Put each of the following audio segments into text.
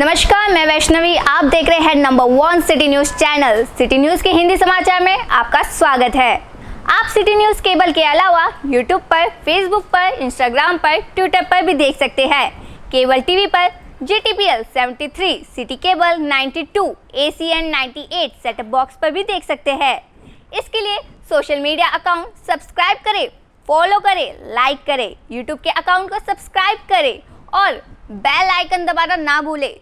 नमस्कार, मैं वैष्णवी। आप देख रहे हैं number 1 city news channel. City news के हिंदी समाचार में आपका स्वागत है। आप सिटी न्यूज केबल के अलावा यूट्यूब पर, फेसबुक पर, इंस्टाग्राम पर, ट्विटर पर भी देख सकते हैं। केबल टीवी पर GTPL 73, city cable 92, ACN 98 setup box पर भी देख सकते हैं। इसके लिए सोशल मीडिया अकाउंट सब्सक्राइब करें, फॉलो करें, लाइक करें, यूट्यूब के अकाउंट को सब्सक्राइब करें और बेल आइकन दबाना ना भूलें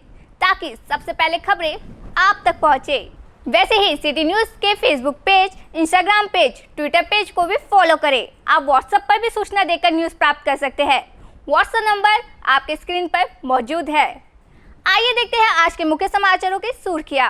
ताकि सबसे पहले खबरें आप तक पहुंचे। वैसे ही सिटी न्यूज़ के Facebook page, Instagram page, Twitter page को भी फॉलो करें। आप व्हाट्सएप पर भी सूचना देकर न्यूज़ प्राप्त कर सकते हैं। व्हाट्सएप नंबर आपके स्क्रीन पर मौजूद है। आइए देखते हैं आज के मुख्य समाचारों की सुर्खियां।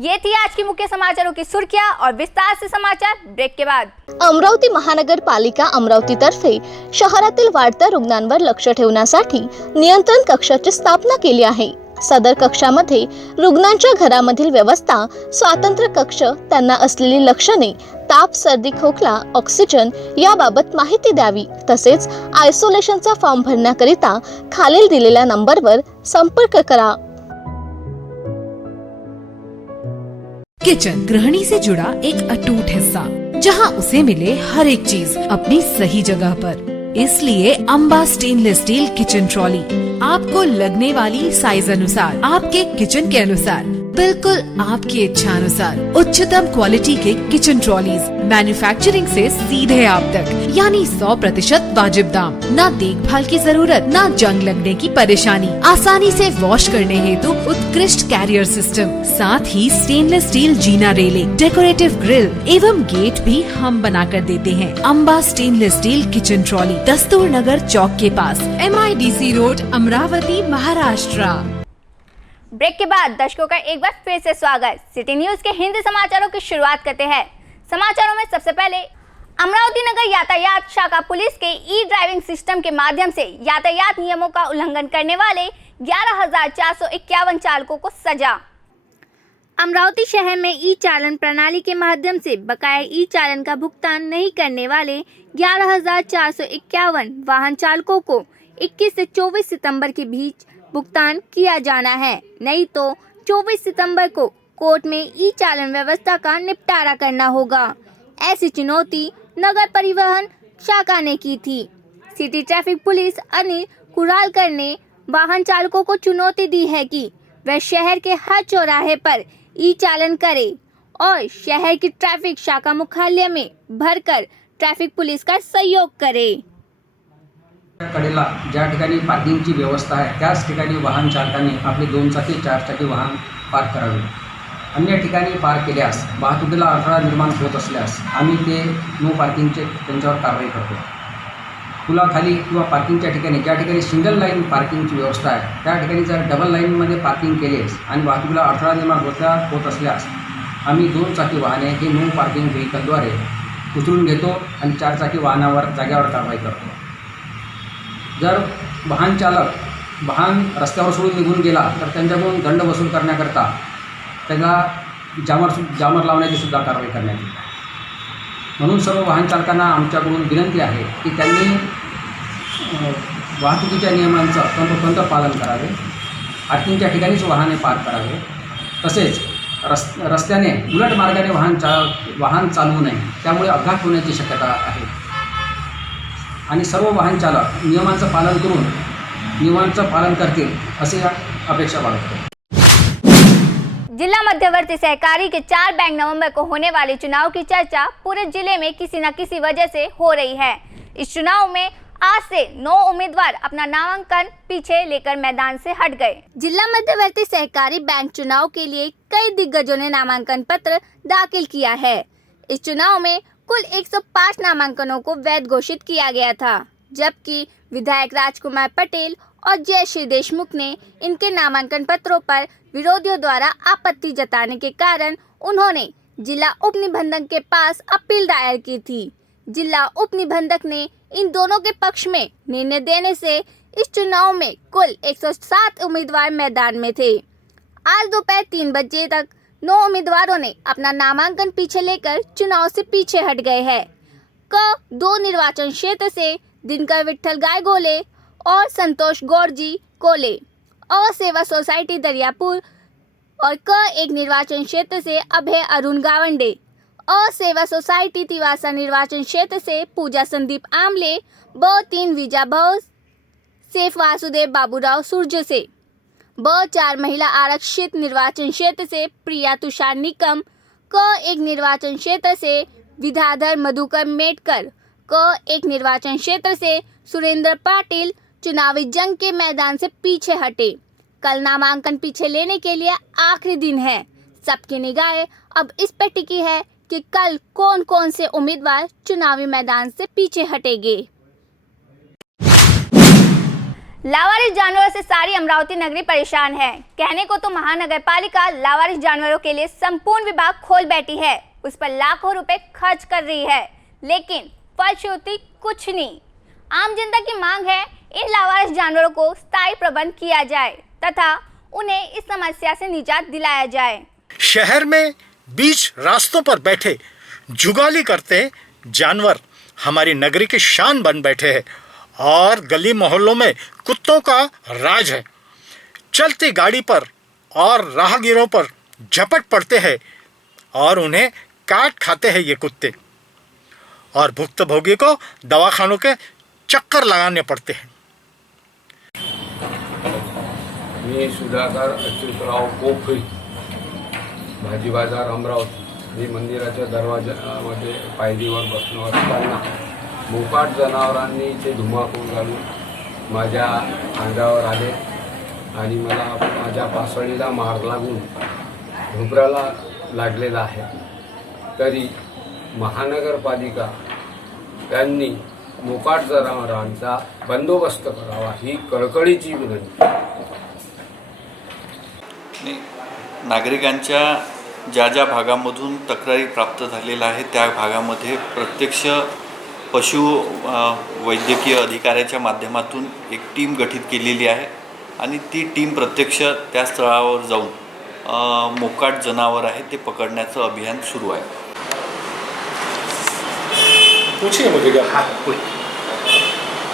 ये थी आज की मुख्य समाचारों की सुर्खियां और विस्तार से समाचार ब्रेक के बाद। अमरावती महानगरपालिका अमरावतीतर्फे शहरातील वाढत्या रुग्णांवर लक्ष ठेवण्यासाठी नियंत्रण कक्षाची स्थापना केली आहे। सदर कक्षामध्ये रुग्णांच्या घरामधील व्यवस्था, स्वातंत्र्य कक्ष, त्यांना असलेली लक्षणे, ताप, सर्दी, खोकला, ऑक्सिजन याबाबत माहिती द्यावी, तसेच आयसोलेशनचा फॉर्म भरण्याकरिता खालील दिलेल्या नंबरवर संपर्क करा। किचन गृहिणी से जुड़ा एक अटूट हिस्सा, जहां उसे मिले हर एक चीज अपनी सही जगह पर। इसलिए Amba stainless steel kitchen trolley आपको लगने वाली साइज अनुसार, आपके किचन के अनुसार, बिल्कुल आपकी इच्छा अनुसार उच्चतम क्वालिटी के किचन ट्रॉलीज मैन्युफैक्चरिंग से सीधे आप तक, यानी 100% वाजिब दाम, न देखभाल की जरूरत, न जंग लगने की परेशानी, आसानी से वॉश करने हेतु उत्कृष्ट कैरियर सिस्टम, साथ ही स्टेनलेस स्टील जीना रेलिंग, डेकोरेटिव ग्रिल एवं गेट भी हम बना कर देते हैं। Amba stainless steel kitchen trolley, Dastur Nagar चौक के पास, MIDC road, Amravati, Maharashtra. Break के बाद दर्शकों का एक बार फिर से स्वागत। सिटी न्यूज के हिंदी समाचारों की शुरुआत करते हैं। समाचारों में सबसे पहले अमरावती नगर यातायात शाखा पुलिस के ड्राइविंग सिस्टम के माध्यम से यातायात नियमों का उल्लंघन करने वाले 11,451 चालकों को सजा। अमरावती शहर में चालन प्रणाली के माध्यम से बकाया चालन का भुगतान नहीं करने वाले 11,451 वाहन चालकों को 21 से 24 सितंबर के बीच भुगतान किया जाना है, नहीं तो 24 सितंबर को कोर्ट में चालन व्यवस्था का निपटारा करना होगा। ऐसी चुनौती नगर परिवहन शाखा ने की थी। सिटी ट्रैफिक पुलिस अनिल कुरालकर ने वाहन चालकों को चुनौती दी है कि वह शहर के हर चौराहे पर चालन करे और शहर की ट्रैफिक शाखा मुख्यालय में भरकर ट्रैफिक पुलिस का सहयोग करे। कडेला ज्या ठिकाणी पार्किंगची व्यवस्था आहे त्याच ठिकाणी वाहन चालकांनी आपले 2 चाकी 4 चाकी वाहन पार्क करावे। अन्य ठिकाणी पार्क केल्यास वाहतुकीला अडथळा निर्माण होत असल्यास आम्ही ते नो पार्किंगचे त्यांच्यावर कारवाई करतो। पुलाखाली किंवा पार्किंगच्या ठिकाणी ज्या ठिकाणी सिंगल लाईन पार्किंगची व्यवस्था आहे त्या ठिकाणी जर डबल लाईनमध्ये पार्किंग केलेस आणि वाहतुकीला अडथळा निर्माण होत असल्यास आम्ही 2 चाकी वाहने हे नो पार्किंग व्हेकलद्वारे उचलून घेतो आणि 4 चाकी वाहनावर जागेवर कारवाई करतो। जर वाहन चालक वाहन रस्त्यावर सोडून निघून गेला तर त्यांच्याकडून दंड वसूल करण्याकरता त्याला जामर लावण्याची सुद्धा कारवाई करण्यात येईल। म्हणून सर्व वाहन चालकांना आमच्याकडून विनंती आहे की त्यांनी वाहतुकीच्या नियमांचं तंतोतंत पालन करावे, पार्किंगच्या ठिकाणीच वाहने पार्क करावे, तसेच रस्त्याने उलट मार्गाने वाहन चालवू नये, त्यामुळे अपघात होण्याची शक्यता आहे। आणि सर्व वाहन चालक नियमांचं पालन करून नियमांचं पालन करतील असे अपेक्षा बाळगतो। जिला मध्यवर्ती सहकारी के 4 बैंक नवंबर को होने वाले चुनाव की चर्चा पूरे जिले में किसी न किसी वजह से हो रही है। इस चुनाव में आज से 9 उम्मीदवार अपना नामांकन पीछे लेकर मैदान से हट गए। जिला मध्यवर्ती सहकारी बैंक चुनाव के लिए कई दिग्गजों ने नामांकन पत्र दाखिल किया है। इस चुनाव में कुल 105 नामांकनों को वैध घोषित किया गया था, जबकि विधायक राजकुमार पटेल और जयश्री देशमुख ने इनके नामांकन पत्रों पर विरोधियों द्वारा आपत्ति जताने के कारण उन्होंने जिला उप निबंधक के पास अपील दायर की थी। जिला उप निबंधक ने इन दोनों के पक्ष में निर्णय देने से इस चुनाव में कुल 107 उम्मीदवार मैदान में थे। आज दोपहर 3 बजे तक 9 उम्मीदवारों ने अपना नामांकन पीछे लेकर चुनाव से पीछे हट गए हैं। क 2 निर्वाचन क्षेत्र से दिनकर विट्ठल गायगोले और संतोष गौरजी कोले और सेवा सोसाइटी दरियापुर और क 1 निर्वाचन क्षेत्र से अभय अरुण गावंडे और सेवा सोसाइटी तिवासा निर्वाचन क्षेत्र से पूजा संदीप आमले ब 3 विजा भव सेफ वासुदेव बाबूराव सूर्य से ब 4 महिला आरक्षित निर्वाचन क्षेत्र से प्रिया तुषार निकम क 1 निर्वाचन क्षेत्र से विद्याधर मधुकर मेटकर क 1 निर्वाचन क्षेत्र से सुरेंद्र पाटिल चुनावी जंग के मैदान से पीछे हटे। कल नामांकन पीछे लेने के लिए आखिरी दिन है। सबकी निगाहें अब इस पर टिकी है कि कल कौन कौन से उम्मीदवार चुनावी मैदान से पीछे हटेंगे। लावारिस जानवरों से सारी अमरावती नगरी परेशान है। कहने को तो महानगर पालिका लावारिस जानवरों के लिए संपूर्ण विभाग खोल बैठी है, उस पर लाखों रुपए खर्च कर रही है, लेकिन फलश्रुति कुछ नहीं। आम जनता की मांग है इन लावारिस जानवरों को स्थायी प्रबंध किया जाए तथा उन्हें इस समस्या से निजात दिलाया जाए। शहर में बीच रास्तों पर बैठे जुगाली करते जानवर हमारी नगरी की शान बन बैठे हैं और गली मोहल्लों में कुत्तों का राज है। चलती गाड़ी पर और राहगीरों पर झपट पड़ते हैं और उन्हें काट खाते हैं ये कुत्ते और भुक्तभोगी को दवाखानों के चक्कर लगाने पड़ते हैं। मी सुधाकर अच्युतराव कोफे, भाजी बाजार अमरावती। मी मंदिराच्या दरवाजामध्ये पायरीवर बसलो असताना मोकाट जनावरांनी इथे धुमाकूळ घालून माझ्या अंगावर आले आणि मला माझ्या पासळीला मार लागून घुबराला लागलेला आहे। तरी महानगरपालिका यांनी मोकाट जनावरांचा बंदोबस्त करावा ही कळकळीची विनंती। नागरिकांच्या ज्या भागामधून तक्रारी प्राप्त झालेल्या आहेत त्या भागामध्ये प्रत्यक्ष पशु वैद्यकीय अधिकाऱ्याच्या माध्यमातून एक टीम गठीत केलेली आहे आणि ती टीम प्रत्यक्ष त्या स्थळावर जाऊन मोकाट जनावर आहे ते पकडण्याचं अभियान सुरू आहे। पूछिए मुझे क्या? हाँ,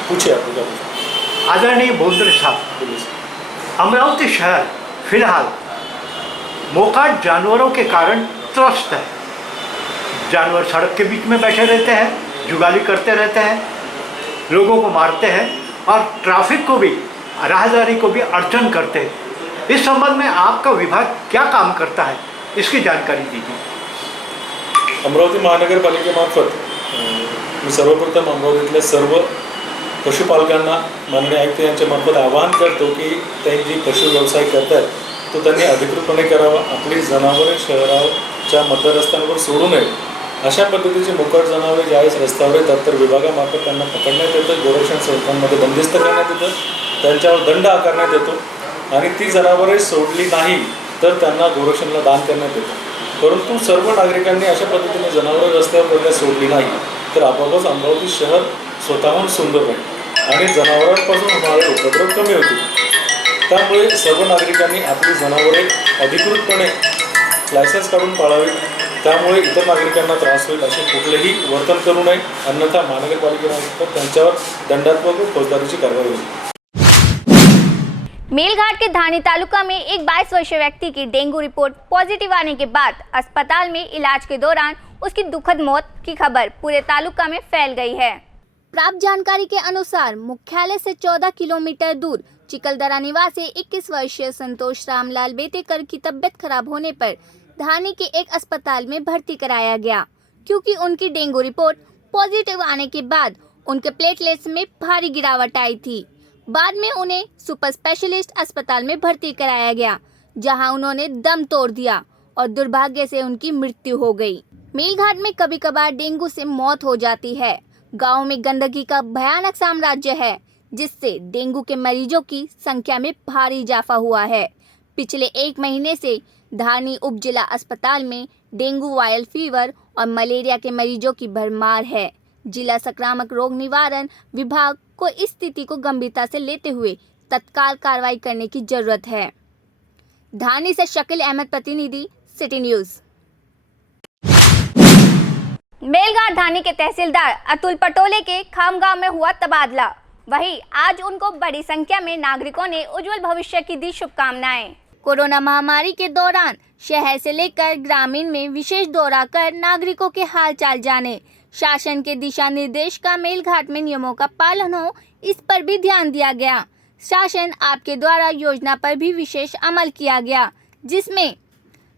पूछिए आपको क्या पूछना? आदरणीय बोलते साहब, अमरावती शहर फिलहाल मोकाट जानवरों के कारण त्रस्त है। जानवर सड़क के बीच में बैठे रहते हैं, जुगाली करते रहते हैं, लोगों को मारते हैं और ट्रैफिक को भी, राहदारी को भी अड़चन करते हैं। इस संबंध में आपका विभाग क्या काम करता है, इसकी जानकारी दीजिए। अमरावती महानगरपालिकेमार्फत मी सर्वप्रथम अमरावतीतल्या सर्व पशुपालकांना माननीय आयुक्त यांच्यामार्फत आवाहन करतो की ते जी पशु व्यवसाय करतात तो त्यांनी अधिकृतपणे करावा। आपली जनावरे शहराच्या मध्यरस्त्यांवर सोडू नये। अशा पद्धतीची मोकाट जनावरे ज्यावेळेस रस्त्यावर येतात तर विभागामार्फत त्यांना पकडण्यात येतं, गोरक्षण संस्थांमध्ये बंदिस्त करण्यात येतं, त्यांच्यावर दंड आकारण्यात येतो आणि ती जनावरे सोडली नाही तर त्यांना गोरक्षणला दान करण्यात येतं। परंतु सर्व नागरिकांनी अशा पद्धतीने जनावरे रस्त्यावर वगैरे सोडली नाही तर आपोआपच अमरावती शहर स्वतःहून सुंदर राहील आणि जनावरांपासून होणारे उपद्रव कमी होतील। त्यामुळे सर्व नागरिकांनी आपली जनावरे अधिकृतपणे लायसन्स काढून पाळावी। त्यामुळे इतर नागरिकांना त्रास होईल असे कुठलेही वर्तन करू नये, अन्यथा महानगरपालिकेमार्फत त्यांच्यावर दंडात्मक व फौजदारीची कारवाई होईल। मेलघाट के धानी तालुका में एक 22 वर्षीय व्यक्ति की डेंगू रिपोर्ट पॉजिटिव आने के बाद अस्पताल में इलाज के दौरान उसकी दुखद मौत की खबर पूरे तालुका में फैल गई है। प्राप्त जानकारी के अनुसार मुख्यालय से 14 किलोमीटर दूर चिकलदरा निवासी 21 वर्षीय संतोष रामलाल बेतेकर की तबियत खराब होने पर धानी के एक अस्पताल में भर्ती कराया गया, क्योंकि उनकी डेंगू रिपोर्ट पॉजिटिव आने के बाद उनके प्लेटलेट्स में भारी गिरावट आई थी। बाद में उन्हें सुपर स्पेशलिस्ट अस्पताल में भर्ती कराया गया, जहां उन्होंने दम तोड़ दिया और दुर्भाग्य से उनकी मृत्यु हो गई। मेलघाट में कभी कभार डेंगू से मौत हो जाती है। गांव में गंदगी का भयानक साम्राज्य है, जिससे डेंगू के मरीजों की संख्या में भारी इजाफा हुआ है। पिछले 1 महीने से धानी उप जिला अस्पताल में डेंगू, वायरल फीवर और मलेरिया के मरीजों की भरमार है। जिला संक्रामक रोग निवारण विभाग को इस स्थिति को गंभीरता से लेते हुए तत्काल कार्रवाई करने की जरूरत है। धानी से शकील अहमद, प्रतिनिधि सिटी न्यूज। मेलघाट धानी के तहसीलदार अतुल पटोले के खामगांव में हुआ तबादला। वहीं आज उनको बड़ी संख्या में नागरिकों ने उज्जवल भविष्य की दी शुभकामनाएं। कोरोना महामारी के दौरान शहर से लेकर ग्रामीण में विशेष दौरा कर नागरिकों के हालचाल जाने, शासन के दिशा निर्देश का मेलघाट में नियमों का पालन हो, इस पर भी ध्यान दिया गया। शासन आपके द्वारा योजना पर भी विशेष अमल किया गया, जिसमें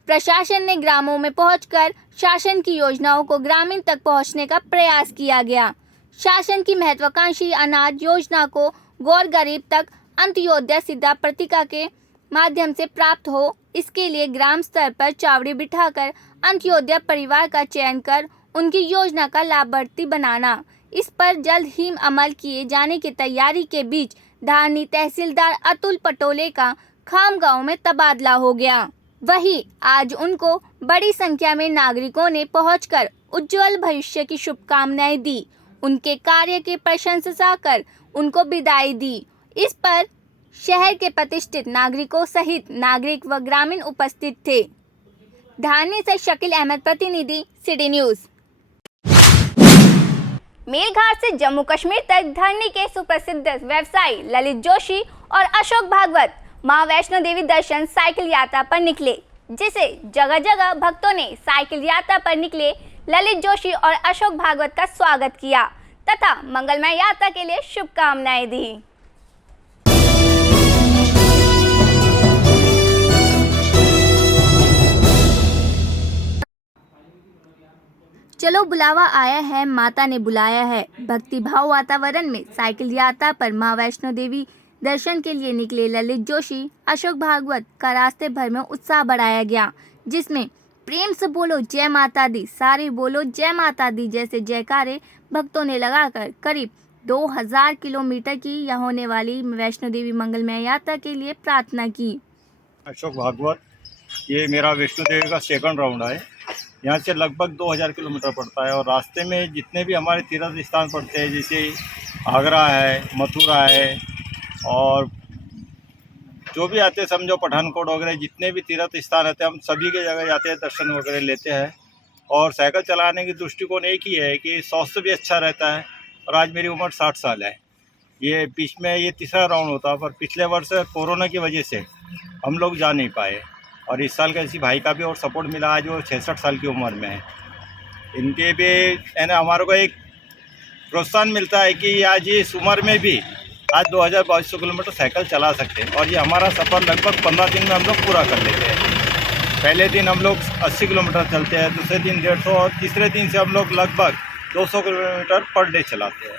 प्रशासन ने ग्रामों में पहुंचकर शासन की योजनाओं को ग्रामीण तक पहुंचने का प्रयास किया गया। शासन की महत्वाकांक्षी अनाज योजना को गौर गरीब तक अंत्योदय सीधा पत्रिका के माध्यम से प्राप्त हो, इसके लिए ग्राम स्तर पर चावड़ी बिठाकर अंत्योदय परिवार का चयन कर उनकी योजना का लाभार्थी बनाना, इस पर जल्द ही अमल किए जाने की तैयारी के बीच धानी तहसीलदार अतुल पटोले का खामगांव में तबादला हो गया। वहीं आज उनको बड़ी संख्या में नागरिकों ने पहुंचकर उज्जवल भविष्य की शुभकामनाएं दी, उनके कार्य की प्रशंसा कर उनको विदाई दी। इस पर शहर के प्रतिष्ठित नागरिकों सहित नागरिक व ग्रामीण उपस्थित थे। धानी से शकील अहमद, प्रतिनिधि सिटी न्यूज। मेलघाट से जम्मू कश्मीर तक धरनी के सुप्रसिद्ध व्यवसायी ललित जोशी और अशोक भागवत मां वैष्णो देवी दर्शन साइकिल यात्रा पर निकले, जिसे जगह जगह भक्तों ने साइकिल यात्रा पर निकले ललित जोशी और अशोक भागवत का स्वागत किया तथा मंगलमय यात्रा के लिए शुभकामनाएं दी। चलो बुलावा आया है, माता ने बुलाया है। भक्ति भाव वातावरण में साइकिल यात्रा पर मां वैष्णो देवी दर्शन के लिए निकले ललित जोशी, अशोक भागवत का रास्ते भर में उत्साह बढ़ाया गया, जिसमें प्रेम से बोलो जय माता दी, सारे बोलो जय माता दी जैसे जयकारे भक्तों ने लगाकर करीब 2000 किलोमीटर की यह होने वाली वैष्णो देवी मंगलमय यात्रा के लिए प्रार्थना की। अशोक भागवत, ये मेरा वैष्णो देवी का सेकंड राउंड है। यहाँ से लगभग 2000 किलोमीटर पड़ता है और रास्ते में जितने भी हमारे तीर्थ स्थान पड़ते हैं, जैसे आगरा है, मथुरा है और जो भी आते हैं, समझो पठानकोट वगैरह, जितने भी तीर्थ स्थान रहते हैं हम सभी के जगह जाते हैं, दर्शन वगैरह लेते हैं। और साइकिल चलाने की दृष्टिकोण एक ही है कि स्वास्थ्य भी अच्छा रहता है। और आज मेरी उम्र 60 साल है। ये बीच में ये तीसरा राउंड होता, पर पिछले वर्ष कोरोना की वजह से हम लोग जा नहीं पाए और इस साल का इसी भाई का भी और सपोर्ट मिला। आज वो 66 साल की उम्र में है। इनके भी है ना, हमारे को एक प्रोत्साहन मिलता है कि आज इस उम्र में भी आज 2200 किलोमीटर साइकिल चला सकते हैं। और ये हमारा सफ़र लगभग 15 दिन में हम लोग पूरा कर लेते हैं। पहले दिन हम लोग 80 किलोमीटर चलते हैं, दूसरे दिन 150 और तीसरे दिन से हम लोग लगभग 200 किलोमीटर पर डे चलाते हैं।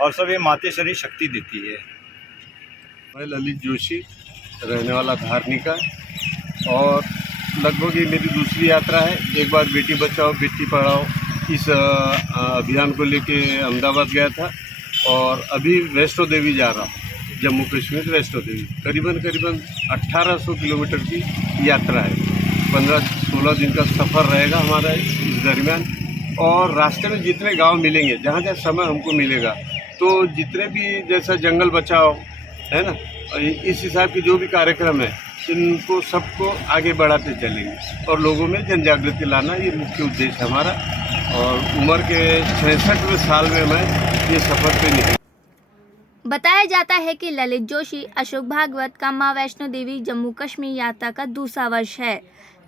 और सब ये मातेश्वरी शक्ति देती है। मैं ललित जोशी, रहने वाला धारनी का, और लगभग ये मेरी दूसरी यात्रा है। एक बार बेटी बचाओ बेटी पढ़ाओ इस अभियान को लेके अहमदाबाद गया था और अभी वैष्णो देवी जा रहा हूँ, जम्मू कश्मीर वैष्णो देवी। करीबन 1800 किलोमीटर की यात्रा है। 15-16 दिन का सफ़र रहेगा हमारा इस दरमियान। और रास्ते में जितने गांव मिलेंगे, जहाँ जहाँ समय हमको मिलेगा, तो जितने भी जैसा जंगल बचाओ है ना, इस हिसाब के जो भी कार्यक्रम है, इनको सबको आगे बढ़ाते चलेंगे और लोगों में जन जागृति लाना ये मुख्य उद्देश्य हमारा। और उम्र के 66वें साल में मैं ये सफ़र पे निकला। बताया जाता है कि ललित जोशी, अशोक भागवत का मां वैष्णो देवी जम्मू कश्मीर यात्रा का दूसरा वर्ष है।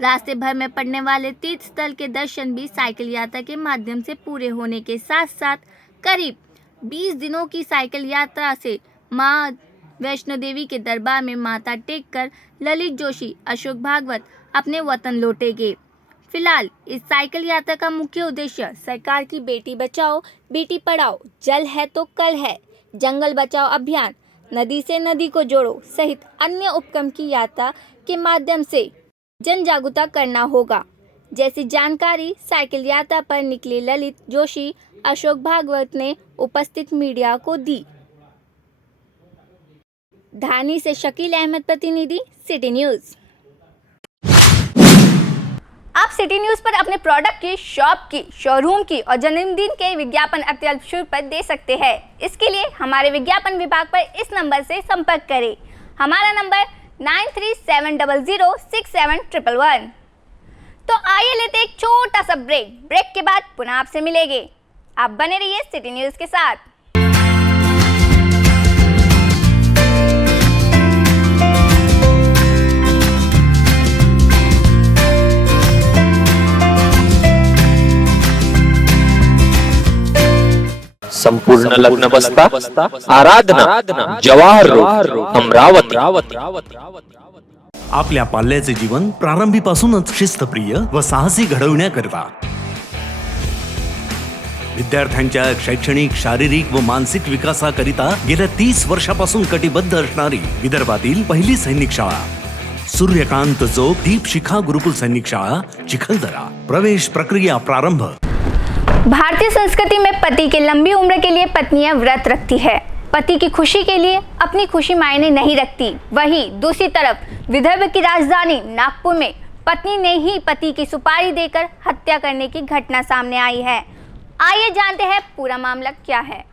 रास्ते भर में पड़ने वाले तीर्थ स्थल के दर्शन भी साइकिल यात्रा के माध्यम से पूरे होने के साथ साथ करीब 20 दिनों की साइकिल यात्रा से मां वैष्णो देवी के दरबार में माथा टेक कर ललित जोशी, अशोक भागवत अपने वतन लौटेंगे। फिलहाल इस साइकिल यात्रा का मुख्य उद्देश्य सरकार की बेटी बचाओ बेटी पढ़ाओ, जल है तो कल है, जंगल बचाओ अभियान, नदी से नदी को जोड़ो सहित अन्य उपक्रम की यात्रा के माध्यम से जन जागरूकता करना होगा। जैसी जानकारी साइकिल यात्रा पर निकले ललित जोशी, अशोक भागवत ने उपस्थित मीडिया को दी। धानी से शकील अहमद, प्रतिनिधि सिटी न्यूज। आप सिटी न्यूज पर अपने प्रोडक्ट की, शॉप की, शोरूम की और जन्मदिन के विज्ञापन अत्यल्प शुल्क पर दे सकते हैं। इसके लिए हमारे विज्ञापन विभाग पर इस नंबर से संपर्क करें। हमारा नंबर 9370067111। तो आइए लेते एक छोटा सा ब्रेक के बाद पुनः आपसे मिलेंगे। आप बने रहिए सिटी न्यूज़ के साथ। संपूर्ण लग्न बस्ता आराधना जवाहर रोड अमरावती। आपल्या पाल्याचे जीवन प्रारंभीपासूनच शिस्तप्रिय व साहसी घडविण्याकरिता विद्यार्थ्यांच्या शैक्षणिक, शारीरिक व मानसिक विकासाकरिता गेल्या 30 वर्षापासून कटिबद्ध असणारी विदर्भातील पहिली सैनिक शाळा सूर्यकांत चौक दीपशिखा गुरुकुल सैनिक शाळा चिखलदरा। प्रवेश प्रक्रिया प्रारंभ। भारतीय संस्कृति में पति की लंबी उम्र के लिए पत्नियां व्रत रखती है। पति की खुशी के लिए अपनी खुशी मायने नहीं रखती। वहीं दूसरी तरफ विदर्भ की राजधानी नागपुर में पत्नी ने ही पति की सुपारी देकर हत्या करने की घटना सामने आई है। आइए जानते हैं पूरा मामला क्या है।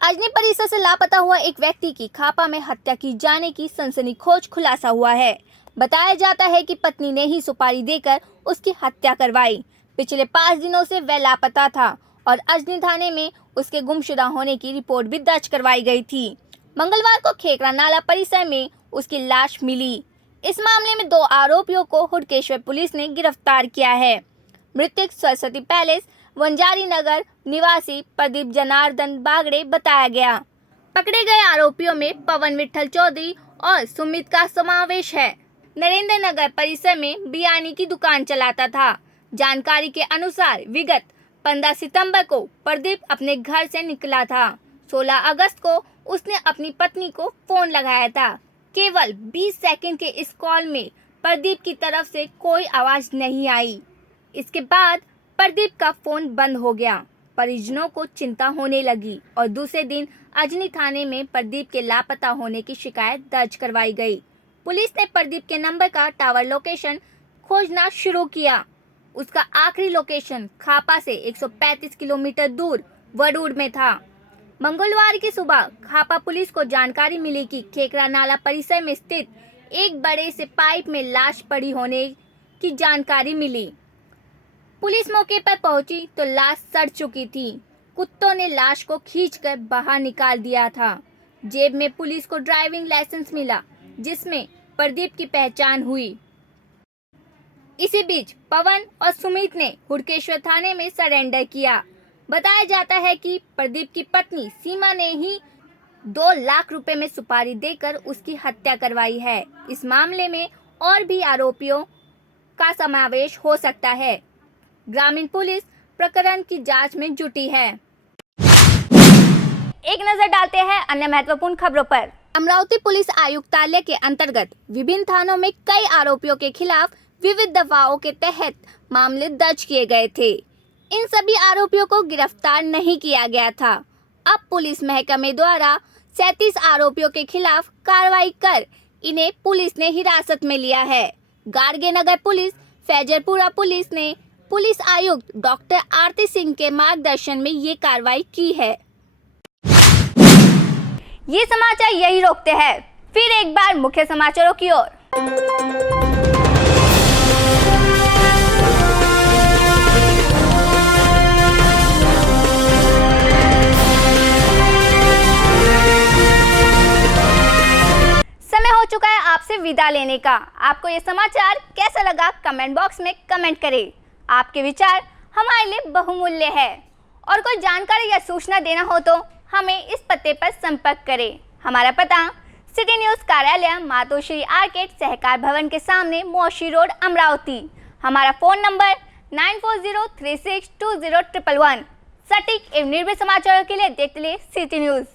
अजनी परिसर से लापता हुआ एक व्यक्ति की खापा में हत्या की जाने की सनसनीखेज खुलासा हुआ है। बताया जाता है कि पत्नी ने ही सुपारी देकर उसकी हत्या करवाई। पिछले 5 दिनों से वह लापता था और अजनी थाने में उसके गुमशुदा होने की रिपोर्ट भी दर्ज करवाई गई थी। मंगलवार को खेकरा नाला परिसर में उसकी लाश मिली। इस मामले में 2 आरोपियों को हुडकेश्वर पुलिस ने गिरफ्तार किया है। मृतक सरस्वती पैलेस वंजारी नगर निवासी प्रदीप जनार्दन बागड़े बताया गया। पकड़े गए आरोपियों में पवन विठल चौधरी और सुमित का समावेश है। नरेंद्र नगर परिसर में बियानी की दुकान चलाता था। जानकारी के अनुसार विगत 15 सितंबर को प्रदीप अपने घर से निकला था। 16 अगस्त को उसने अपनी पत्नी को फोन लगाया था। केवल 20 सेकंड के इस कॉल में प्रदीप की तरफ से कोई आवाज नहीं आई। इसके बाद प्रदीप का फोन बंद हो गया। परिजनों को चिंता होने लगी और दूसरे दिन अजनी थाने में प्रदीप के लापता होने की शिकायत दर्ज करवाई गई। पुलिस ने प्रदीप के नंबर का टावर लोकेशन खोजना शुरू किया। उसका आखिरी लोकेशन खापा से 135 किलोमीटर दूर वडूर में था। मंगलवार की सुबह खापा पुलिस को जानकारी मिली कि खेकरा नाला परिसर में स्थित एक बड़े से पाइप में लाश पड़ी होने की जानकारी मिली। पुलिस मौके पर पहुंची तो लाश सड़ चुकी थी। कुत्तों ने लाश को खींचकर बाहर निकाल दिया था। जेब में पुलिस को ड्राइविंग लाइसेंस मिला जिसमें प्रदीप की पहचान हुई। इसी बीच पवन और सुमित ने हुडकेश्वर थाने में सरेंडर किया। बताया जाता है कि प्रदीप की पत्नी सीमा ने ही 2 लाख रुपए में सुपारी देकर उसकी हत्या करवाई है। इस मामले में और भी आरोपियों का समावेश हो सकता है। ग्रामीण पुलिस प्रकरण की जांच में जुटी है। एक नजर डालते हैं अन्य महत्वपूर्ण खबरों पर। अमरावती पुलिस आयुक्तालय के अंतर्गत विभिन्न थानों में कई आरोपियों के खिलाफ विविध दफाओं के तहत मामले दर्ज किए गए थे। इन सभी आरोपियों को गिरफ्तार नहीं किया गया था। अब पुलिस महकमे द्वारा 37 आरोपियों के खिलाफ कार्रवाई कर इन्हें पुलिस ने हिरासत में लिया है। गाड़गे नगर पुलिस, फैजरपुरा पुलिस ने पुलिस आयुक्त डॉक्टर आरती सिंह के मार्गदर्शन में ये कार्रवाई की है। ये समाचार यही रोकते हैं। फिर एक बार मुख्य समाचारों की ओर। समय हो चुका है आपसे विदा लेने का। आपको ये समाचार कैसा लगा कमेंट बॉक्स में कमेंट करें। आपके विचार हमारे लिए बहुमूल्य है। और कोई जानकारी या सूचना देना हो तो हमें इस पते पर संपर्क करें। हमारा पता सिटी न्यूज़ कार्यालय मातोश्री आर्केड सहकार भवन के सामने मोशी रोड अमरावती। हमारा फ़ोन नंबर 9403620111। सटीक एवं निर्भीक समाचारों के लिए देखते रहिए सिटी न्यूज़।